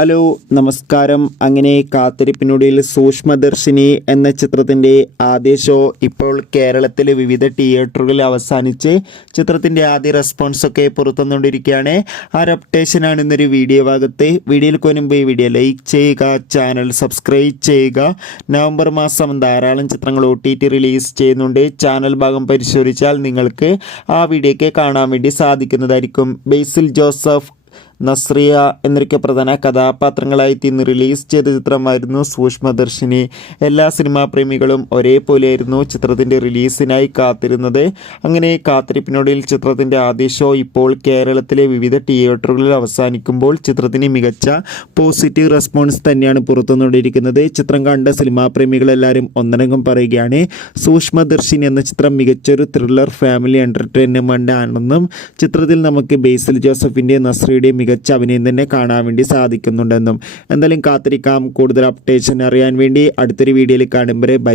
Hello നമസ്കാരം. അങ്ങനെ കാത്തിരിപ്പിനൊടുവിൽ സൂക്ഷ്മദർശിനി എന്ന ചിത്രത്തിൻ്റെ ആദ്യ ഷോ ഇപ്പോൾ കേരളത്തിലെ വിവിധ തിയേറ്ററുകളിൽ അവസാനിച്ച് ചിത്രത്തിൻ്റെ ആദ്യ റെസ്പോൺസൊക്കെ പുറത്തുവന്നുകൊണ്ടിരിക്കുകയാണ്. ആ ഒരു അപ്ഡേഷനാണ് ഇന്നൊരു വീഡിയോ ഭാഗത്ത്. വീഡിയോയിൽ മുൻപ് ഈ വീഡിയോ ലൈക്ക് ചെയ്യുക, ചാനൽ സബ്സ്ക്രൈബ് ചെയ്യുക. നവംബർ മാസം ധാരാളം ചിത്രങ്ങൾ OTT റിലീസ് ചെയ്യുന്നുണ്ട്. ചാനൽ ഭാഗം പരിശോധിച്ചാൽ നിങ്ങൾക്ക് ആ വീഡിയോയ്ക്ക് കാണാൻ വേണ്ടി സാധിക്കുന്നതായിരിക്കും. ബേസിൽ ജോസഫ്, നസ്രിയ എന്നൊക്കെ പ്രധാന കഥാപാത്രങ്ങളായി ഇന്ന് റിലീസ് ചെയ്ത ചിത്രമായിരുന്നു സൂക്ഷ്മദർശിനി. എല്ലാ സിനിമാ പ്രേമികളും ഒരേപോലെയായിരുന്നു ചിത്രത്തിൻ്റെ റിലീസിനായി കാത്തിരുന്നത്. അങ്ങനെ കാത്തിരിപ്പിനൊടുവിൽ ചിത്രത്തിൻ്റെ ആദ്യ ഷോ ഇപ്പോൾ കേരളത്തിലെ വിവിധ തിയേറ്ററുകളിൽ അവസാനിക്കുമ്പോൾ ചിത്രത്തിന് മികച്ച പോസിറ്റീവ് റെസ്പോൺസ് തന്നെയാണ് പുറത്തുവന്നുകൊണ്ടിരിക്കുന്നത്. ചിത്രം കണ്ട സിനിമാ പ്രേമികളെല്ലാവരും ഒന്നടങ്കം പറയുകയാണ് സൂക്ഷ്മദർശിനി എന്ന ചിത്രം മികച്ചൊരു ത്രില്ലർ ഫാമിലി എൻ്റർടൈൻമെൻ്റ് ആണെന്നും ചിത്രത്തിൽ നമുക്ക് ബേസിൽ ജോസഫിൻ്റെ, നസ്രിയുടെ മികച്ച അഭിനയം തന്നെ കാണാൻ വേണ്ടി സാധിക്കുന്നുണ്ടെന്നും. എന്തായാലും കാത്തിരിക്കാം. കൂടുതൽ അപ്ഡേഷൻ അറിയാൻ വേണ്ടി അടുത്തൊരു വീഡിയോയിൽ കാണുമ്പോൾ ബൈ.